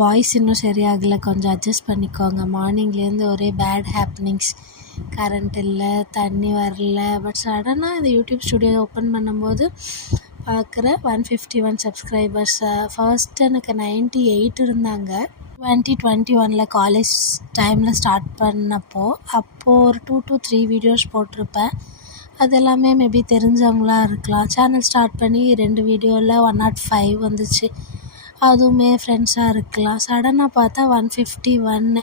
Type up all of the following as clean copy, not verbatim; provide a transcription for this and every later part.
Voice இன்னும் சரியாகலை, கொஞ்சம் adjust பண்ணிக்கோங்க. மார்னிங்லேருந்து ஒரே பேட் ஹேப்பனிங்ஸ். கரண்ட் இல்லை, தண்ணி வரல. பட் சடனாக இந்த யூடியூப் ஸ்டுடியோ ஓப்பன் பண்ணும்போது பார்க்குற 151 சப்ஸ்கிரைபர்ஸ். ஃபர்ஸ்ட் எனக்கு 98 இருந்தாங்க. 2021 காலேஜ் டைமில் ஸ்டார்ட் பண்ணப்போ ஒரு 2 to 3 வீடியோஸ் போட்டிருப்பேன். அது எல்லாமே மேபி தெரிஞ்சவங்களா இருக்கலாம். சேனல் ஸ்டார்ட் பண்ணி 2 வீடியோவில் 105 வந்துச்சு. அதுவுமே ஃப்ரெண்ட்ஸாக இருக்கலாம். சடனாக பார்த்தா 151.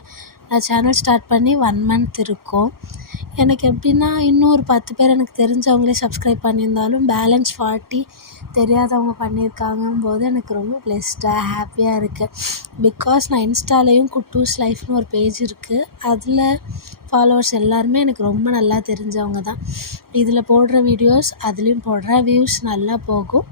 நான் சேனல் ஸ்டார்ட் பண்ணி 1 month இருக்கும். எனக்கு எப்படின்னா இன்னும் ஒரு 10 பேர் எனக்கு தெரிஞ்சவங்களே சப்ஸ்கிரைப் பண்ணியிருந்தாலும் பேலன்ஸ் 40 தெரியாதவங்க பண்ணியிருக்காங்கும்போது எனக்கு ரொம்ப பிளெஸ்டாக ஹாப்பியாக இருக்குது. பிகாஸ் நான் இன்ஸ்டாலேயும் குட்டூஸ் லைஃப்னு ஒரு பேஜ் இருக்குது. அதில் ஃபாலோவர்ஸ் எல்லாருமே எனக்கு ரொம்ப நல்லா தெரிஞ்சவங்க தான். இதில் போடுற வீடியோஸ் அதுலேயும் போடுற வியூஸ் நல்லா போகும்.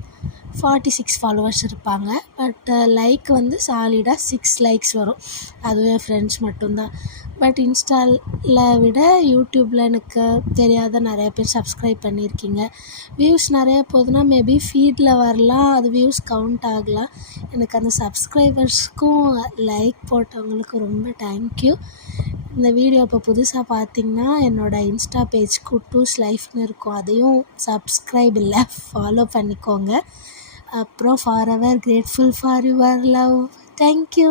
46 ஃபாலோவர்ஸ் இருப்பாங்க. பட் லைக் வந்து சாலிடாக 6 லைக்ஸ் வரும். அதுவும் என் ஃப்ரெண்ட்ஸ் மட்டும்தான். பட் இன்ஸ்டாவில் விட யூடியூப்பில் எனக்கு தெரியாத நிறைய பேர் சப்ஸ்கிரைப் பண்ணியிருக்கீங்க. வியூஸ் நிறையா போகுதுன்னா மேபி ஃபீடில் வரலாம், அது வியூஸ் கவுண்ட் ஆகலாம். எனக்கு அந்த சப்ஸ்கிரைபர்ஸ்க்கும் லைக் போட்டவங்களுக்கும் ரொம்ப தேங்க்யூ. இந்த வீடியோ இப்போ புதுசாக பார்த்தீங்கன்னா என்னோடய இன்ஸ்டா பேஜ் குட்டூஸ் லைஃப்னு இருக்கும். அதையும் சப்ஸ்கிரைப் இல்லை ஃபாலோ பண்ணிக்கோங்க. அப்புறம் for ever grateful for your love. Thank you.